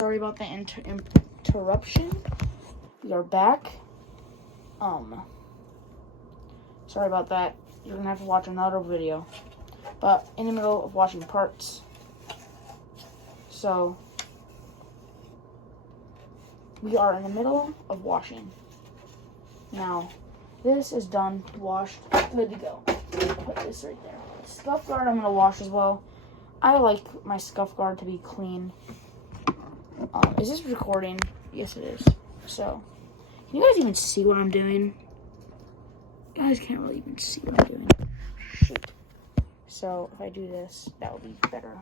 sorry about the interruption. We are back. Sorry about that. You're gonna have to watch another video. But in the middle of washing parts. So we are in the middle of washing. Now, this is done, washed, good to go. Put this right there. Scuff guard I'm gonna wash as well. I like my scuff guard to be clean. Is this recording? Yes, it is. So, can you guys even see what I'm doing? You guys can't really even see what I'm doing. Shoot. So, if I do this, that will be better.